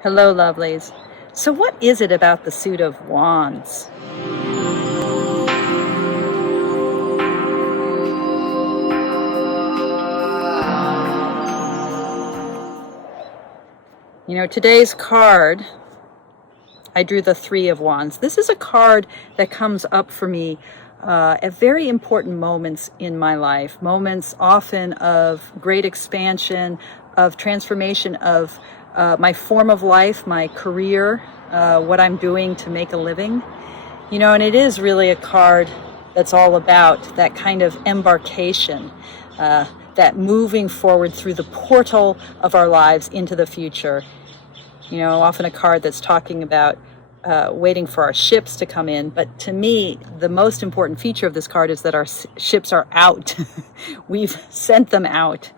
Hello, lovelies. So, what is it about the suit of wands? Today's card, I drew the Three of Wands. This is a card that comes up for me at very important moments in my life, moments often of great expansion, of transformation of my form of life, my career, what I'm doing to make a living. And it is really a card that's all about that kind of embarkation, that moving forward through the portal of our lives into the future. Often a card that's talking about waiting for our ships to come in. But to me, the most important feature of this card is that our ships are out. We've sent them out.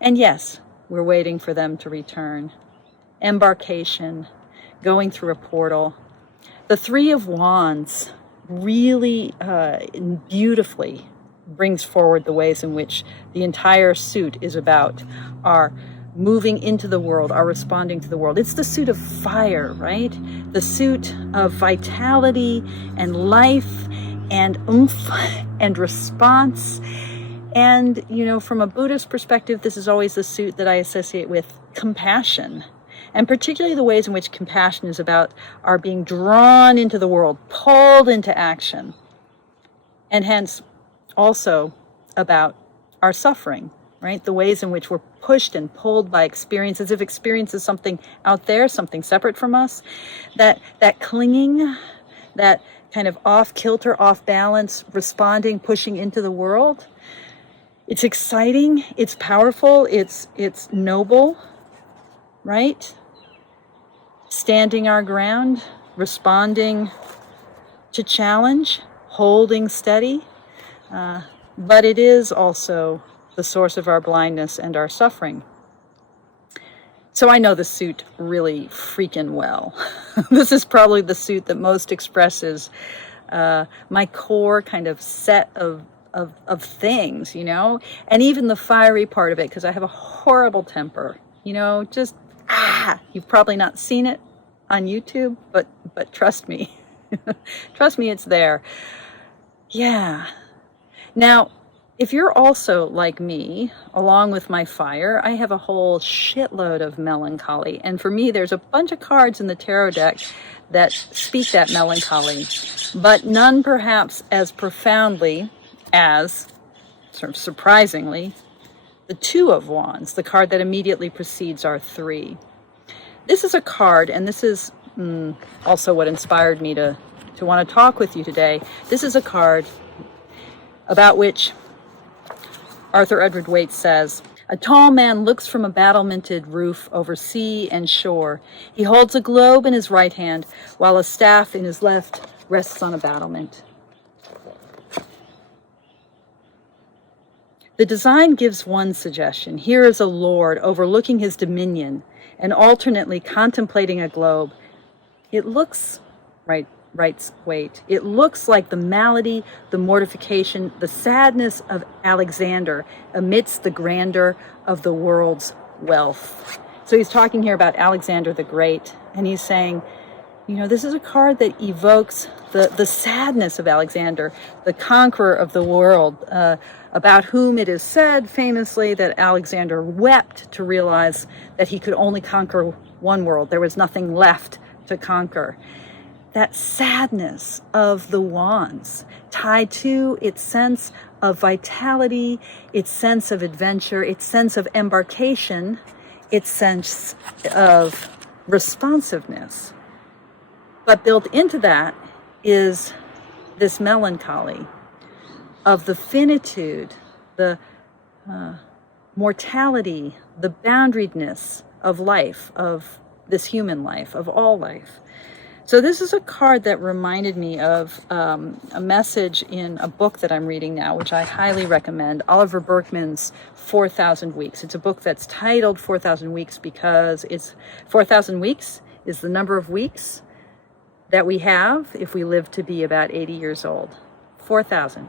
And yes, we're waiting for them to return. Embarkation, going through a portal. The Three of Wands really beautifully brings forward the ways in which the entire suit is about our moving into the world, our responding to the world. It's the suit of fire, right? The suit of vitality and life and oomph and response. And, from a Buddhist perspective, this is always the suit that I associate with compassion. And particularly the ways in which compassion is about our being drawn into the world, pulled into action, and hence also about our suffering, right? The ways in which we're pushed and pulled by experience, as if experience is something out there, something separate from us. That clinging, that kind of off kilter, off balance, responding, pushing into the world. It's exciting, it's powerful, it's noble, right? Standing our ground, responding to challenge, holding steady. But it is also the source of our blindness and our suffering. So I know the suit really freaking well. This is probably the suit that most expresses my core kind of set of things, and even the fiery part of it, because I have a horrible temper, you've probably not seen it on YouTube, but trust me, trust me, it's there. Yeah. Now, if you're also like me, along with my fire, I have a whole shitload of melancholy. And for me, there's a bunch of cards in the tarot deck that speak that melancholy, but none perhaps as profoundly as, sort of surprisingly, the Two of Wands, the card that immediately precedes our Three. This is a card, and this is also what inspired me to want to talk with you today. This is a card about which Arthur Edward Waite says, "A tall man looks from a battlemented roof over sea and shore. He holds a globe in his right hand, while a staff in his left rests on a battlement." The design gives one suggestion. Here is a lord overlooking his dominion and alternately contemplating a globe. It looks, writes Waite, it looks like the malady, the mortification, the sadness of Alexander amidst the grandeur of the world's wealth. So he's talking here about Alexander the Great, and he's saying, this is a card that evokes the sadness of Alexander, the conqueror of the world, about whom it is said famously that Alexander wept to realize that he could only conquer one world. There was nothing left to conquer. That sadness of the wands, tied to its sense of vitality, its sense of adventure, its sense of embarkation, its sense of responsiveness. But built into that is this melancholy of the finitude, the mortality, the boundariedness of life, of this human life, of all life. So this is a card that reminded me of a message in a book that I'm reading now, which I highly recommend, Oliver Burkeman's 4,000 Weeks. It's a book that's titled 4,000 Weeks because it's 4,000 weeks is the number of weeks that we have if we live to be about 80 years old. 4,000.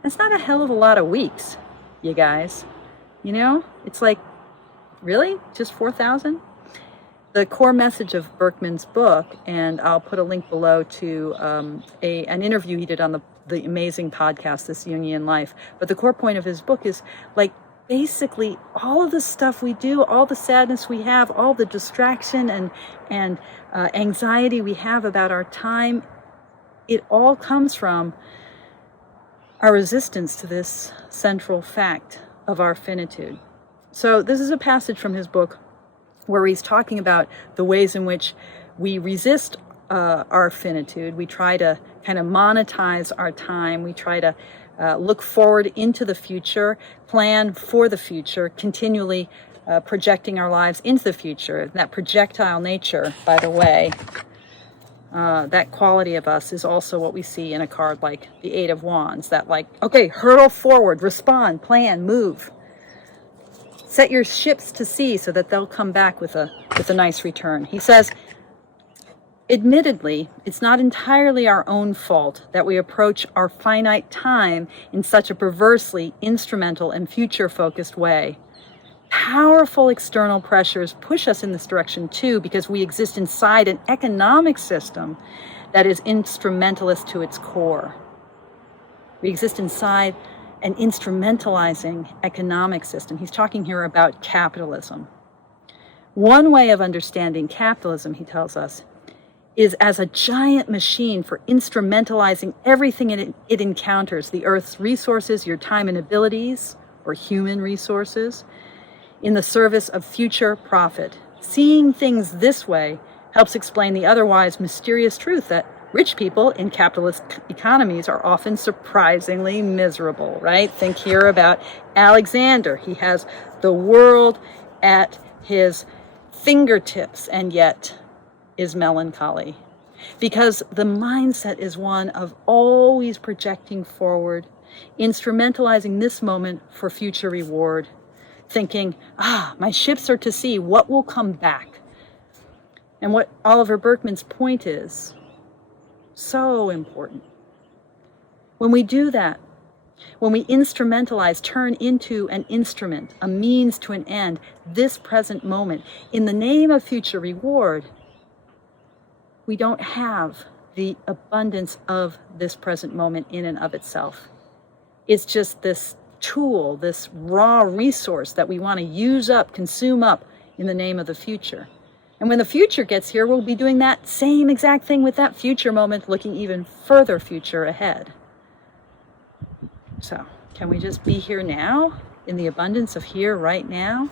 That's not a hell of a lot of weeks, you guys. It's like, really? Just 4,000? the core message of Berkman's book, and I'll put a link below to an interview he did on the amazing podcast, This Jungian Life. But the core point of his book is like basically all of the stuff we do, all the sadness we have, all the distraction and anxiety we have about our time, it all comes from our resistance to this central fact of our finitude. So this is a passage from his book where he's talking about the ways in which we resist our finitude. We try to kind of monetize our time. We try to look forward into the future, plan for the future, continually projecting our lives into the future. That projectile nature, by the way, that quality of us is also what we see in a card like the Eight of Wands. That like, okay, hurtle forward, respond, plan, move. Set your ships to sea so that they'll come back with a nice return. He says, admittedly, it's not entirely our own fault that we approach our finite time in such a perversely instrumental and future-focused way. Powerful external pressures push us in this direction too, because we exist inside an economic system that is instrumentalist to its core. We exist inside an instrumentalizing economic system. He's talking here about capitalism. One way of understanding capitalism, he tells us, is as a giant machine for instrumentalizing everything it encounters, the Earth's resources, your time and abilities, or human resources, in the service of future profit. Seeing things this way helps explain the otherwise mysterious truth that rich people in capitalist economies are often surprisingly miserable, right? Think here about Alexander. He has the world at his fingertips and yet is melancholy. Because the mindset is one of always projecting forward, instrumentalizing this moment for future reward, thinking, my ships are to sea, what will come back? And what Oliver Berkman's point is, so important. When we do that, when we instrumentalize, turn into an instrument, a means to an end, this present moment, in the name of future reward, we don't have the abundance of this present moment in and of itself. It's just this tool, this raw resource that we want to use up, consume up in the name of the future. And when the future gets here, we'll be doing that same exact thing with that future moment, looking even further future ahead. So, can we just be here now, in the abundance of here right now?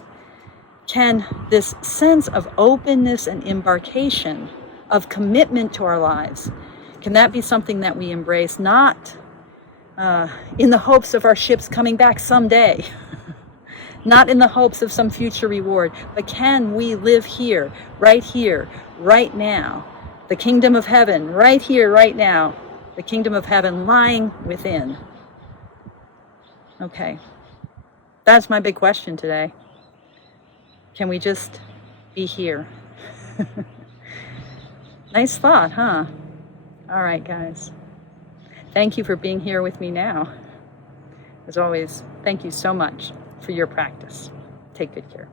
Can this sense of openness and embarkation, of commitment to our lives, can that be something that we embrace, not in the hopes of our ships coming back someday, not in the hopes of some future reward, but can we live here, right now, the kingdom of heaven, right here, right now, the kingdom of heaven lying within? Okay, that's my big question today. Can we just be here? Nice thought, huh? All right, guys. Thank you for being here with me now. As always, thank you so much for your practice. Take good care.